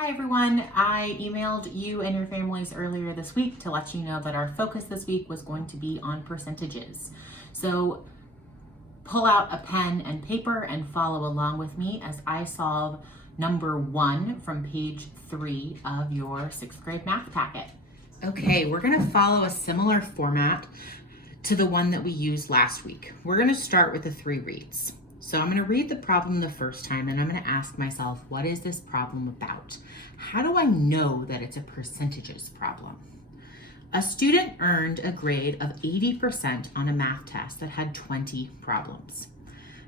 Hi everyone, I emailed you and your families earlier this week to let you know that our focus this week was going to be on percentages. So pull out a pen and paper and follow along with me as I solve number 1 from page 3 of your 6th grade math packet. Okay, we're going to follow a similar format to the one that we used last week. We're going to start with the 3 reads. So I'm going to read the problem the first time and I'm going to ask myself, what is this problem about? How do I know that it's a percentages problem? A student earned a grade of 80% on a math test that had 20 problems.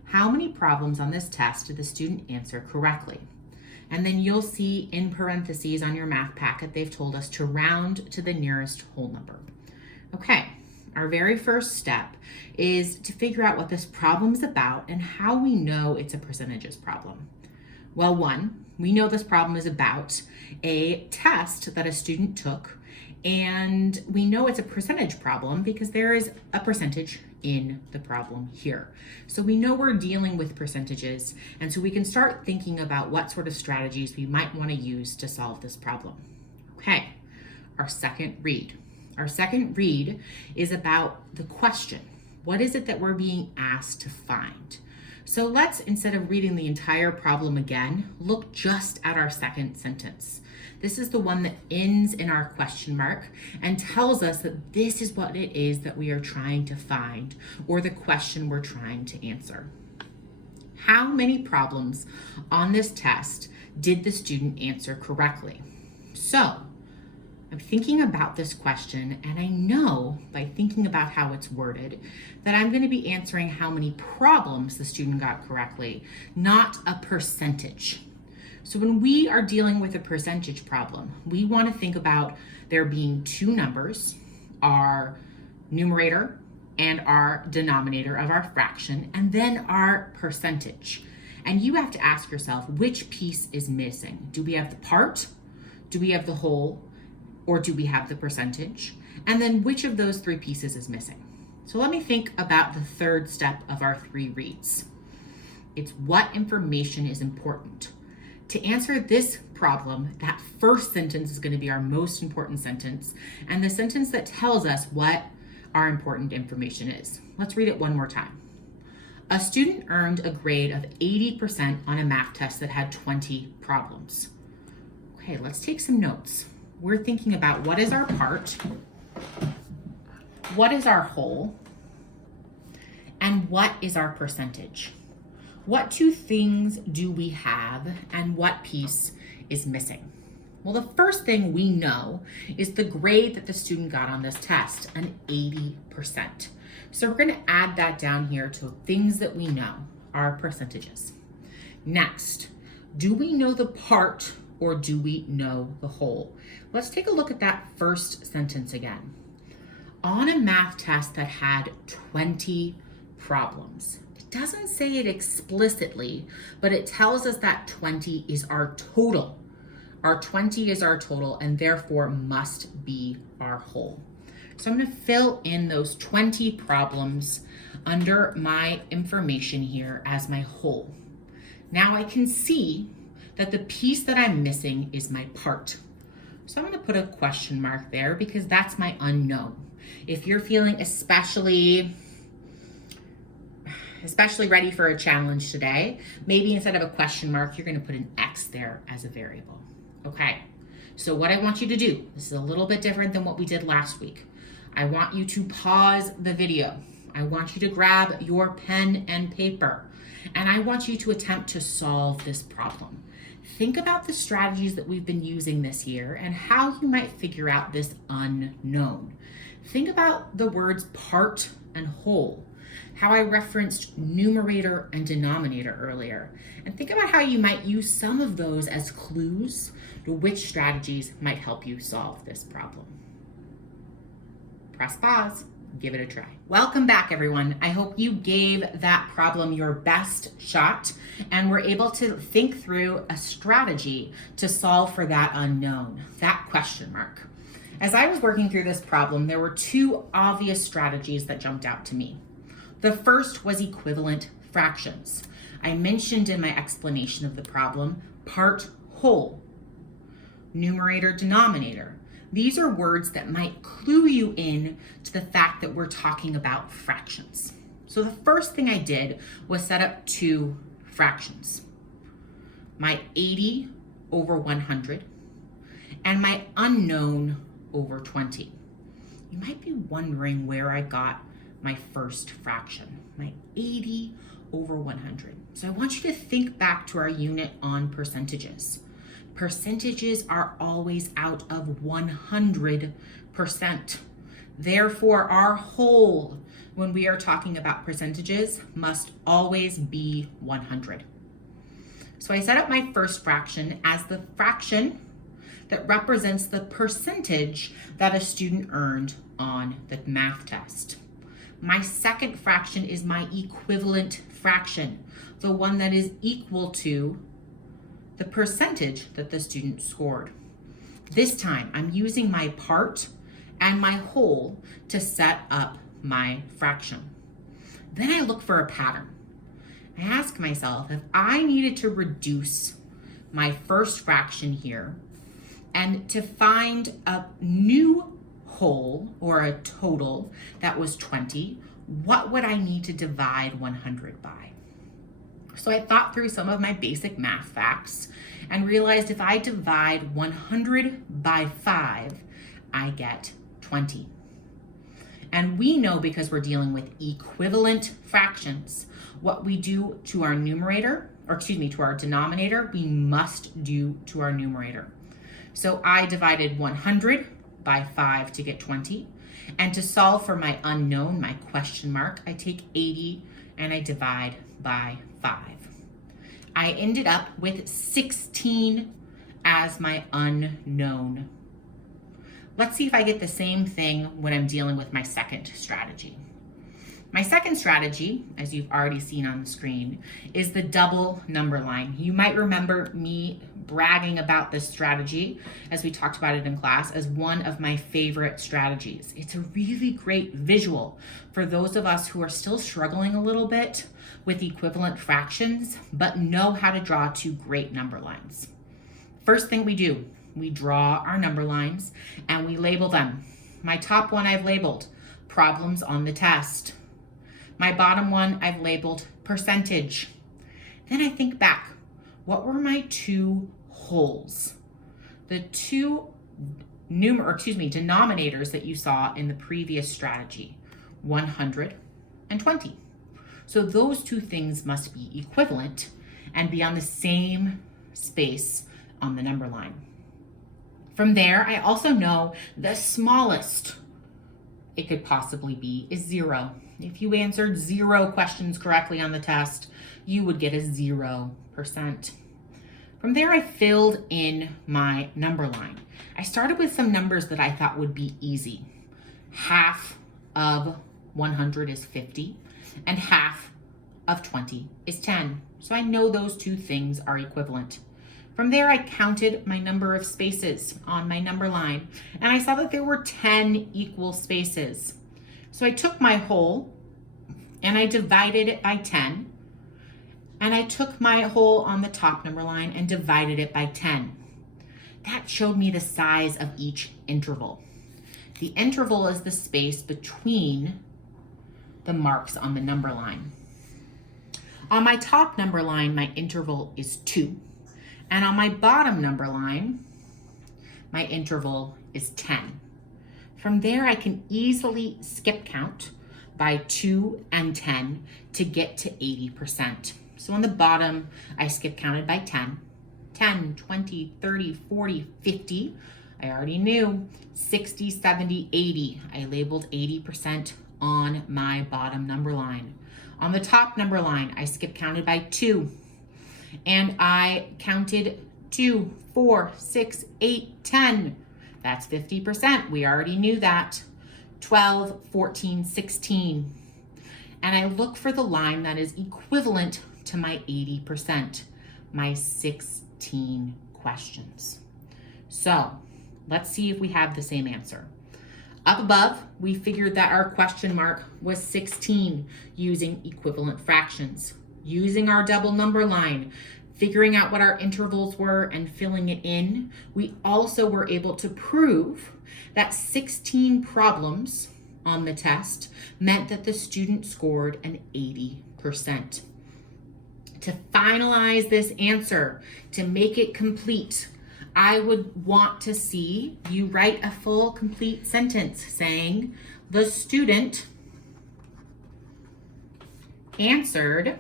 How many problems on this test did the student answer correctly? And then you'll see in parentheses on your math packet, they've told us to round to the nearest whole number. Okay. Our very first step is to figure out what this problem is about and how we know it's a percentages problem. Well, 1, we know this problem is about a test that a student took, and we know it's a percentage problem because there is a percentage in the problem here. So we know we're dealing with percentages, and so we can start thinking about what sort of strategies we might want to use to solve this problem. Okay, our second read. Our second read is about the question. What is it that we're being asked to find? So let's, instead of reading the entire problem again, look just at our second sentence. This is the one that ends in our question mark and tells us that this is what it is that we are trying to find, or the question we're trying to answer. How many problems on this test did the student answer correctly? So, I'm thinking about this question, and I know by thinking about how it's worded that I'm going to be answering how many problems the student got correctly, not a percentage. So when we are dealing with a percentage problem, we want to think about there being 2 numbers, our numerator and our denominator of our fraction, and then our percentage. And you have to ask yourself, which piece is missing? Do we have the part? Do we have the whole? Or do we have the percentage? And then which of those 3 pieces is missing? So let me think about the third step of our 3 reads. It's what information is important. To answer this problem, that first sentence is going to be our most important sentence, and the sentence that tells us what our important information is. Let's read it one more time. A student earned a grade of 80% on a math test that had 20 problems. Okay, let's take some notes. We're thinking about what is our part, what is our whole, and what is our percentage. What 2 things do we have and what piece is missing? Well, the first thing we know is the grade that the student got on this test, an 80%. So we're going to add that down here to things that we know, our percentages. Next, do we know the part or do we know the whole? Let's take a look at that first sentence again. On a math test that had 20 problems. It doesn't say it explicitly, but it tells us that 20 is our total. Our 20 is our total and therefore must be our whole. So I'm going to fill in those 20 problems under my information here as my whole. Now I can see that the piece that I'm missing is my part. So I'm going to put a question mark there because that's my unknown. If you're feeling especially ready for a challenge today, maybe instead of a question mark, you're going to put an X there as a variable. Okay, so what I want you to do, this is a little bit different than what we did last week. I want you to pause the video. I want you to grab your pen and paper, and I want you to attempt to solve this problem. Think about the strategies that we've been using this year and how you might figure out this unknown. Think about the words part and whole, how I referenced numerator and denominator earlier, and think about how you might use some of those as clues to which strategies might help you solve this problem. Press pause. Give it a try. Welcome back, everyone. I hope you gave that problem your best shot and were able to think through a strategy to solve for that unknown, that question mark. As I was working through this problem, there were 2 obvious strategies that jumped out to me. The first was equivalent fractions. I mentioned in my explanation of the problem part whole. numerator, denominator. These are words that might clue you in to the fact that we're talking about fractions. So the first thing I did was set up two fractions. My 80 over 100 and my unknown over 20. You might be wondering where I got my first fraction, my 80 over 100. So I want you to think back to our unit on percentages. Percentages are always out of 100%. Therefore, our whole, when we are talking about percentages, must always be 100. So I set up my first fraction as the fraction that represents the percentage that a student earned on the math test. My second fraction is my equivalent fraction, the one that is equal to the percentage that the student scored. This time, I'm using my part and my whole to set up my fraction. Then I look for a pattern. I ask myself if I needed to reduce my first fraction here and to find a new whole or a total that was 20, what would I need to divide 100 by? So I thought through some of my basic math facts and realized if I divide 100 by 5, I get 20. And we know, because we're dealing with equivalent fractions, what we do to our numerator, to our denominator, we must do to our numerator. So I divided 100 by 5 to get 20. And to solve for my unknown, my question mark, I take 80 and I divide by 5. I ended up with 16 as my unknown. Let's see if I get the same thing when I'm dealing with my second strategy. My second strategy, as you've already seen on the screen, is the double number line. You might remember me bragging about this strategy as we talked about it in class as one of my favorite strategies. It's a really great visual for those of us who are still struggling a little bit with equivalent fractions, but know how to draw two great number lines. First thing we do, we draw our number lines and we label them. My top one I've labeled problems on the test. My bottom one I've labeled percentage. Then I think back, what were my two wholes? The two denominators that you saw in the previous strategy, 100 and 20. So those two things must be equivalent and be on the same space on the number line. From there, I also know the smallest it could possibly be is 0. If you answered 0 questions correctly on the test, you would get a 0%. From there, I filled in my number line. I started with some numbers that I thought would be easy. Half of 100 is 50, and half of 20 is 10. So I know those two things are equivalent. From there, I counted my number of spaces on my number line, and I saw that there were 10 equal spaces. So I took my whole and I divided it by 10, and I took my whole on the top number line and divided it by 10. That showed me the size of each interval. The interval is the space between the marks on the number line. On my top number line, my interval is 2. And on my bottom number line, my interval is 10. From there, I can easily skip count by 2 and 10 to get to 80%. So on the bottom, I skip counted by 10. 10, 20, 30, 40, 50. I already knew 60, 70, 80. I labeled 80% on my bottom number line. On the top number line, I skip counted by 2. And I counted 2, 4, 6, 8, 10. That's 50%. We already knew that. 12, 14, 16. And I look for the line that is equivalent to my 80%, my 16 questions. So let's see if we have the same answer. Up above, we figured that our question mark was 16 using equivalent fractions. Using our double number line, figuring out what our intervals were and filling it in, we also were able to prove that 16 problems on the test meant that the student scored an 80%. To finalize this answer, to make it complete, I would want to see you write a full, complete sentence saying, the student answered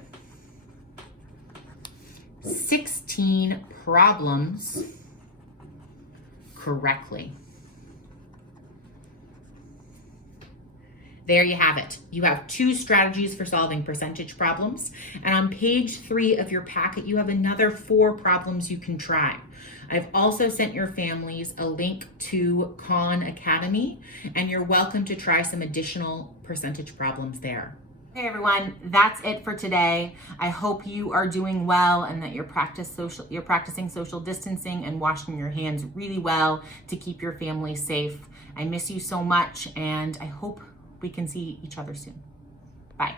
16 problems correctly. There you have it. You have 2 strategies for solving percentage problems. And on page 3 of your packet, you have another 4 problems you can try. I've also sent your families a link to Khan Academy, and you're welcome to try some additional percentage problems there. Hey everyone, that's it for today. I hope you are doing well and that you're practicing social distancing and washing your hands really well to keep your family safe. I miss you so much, and I hope we can see each other soon. Bye.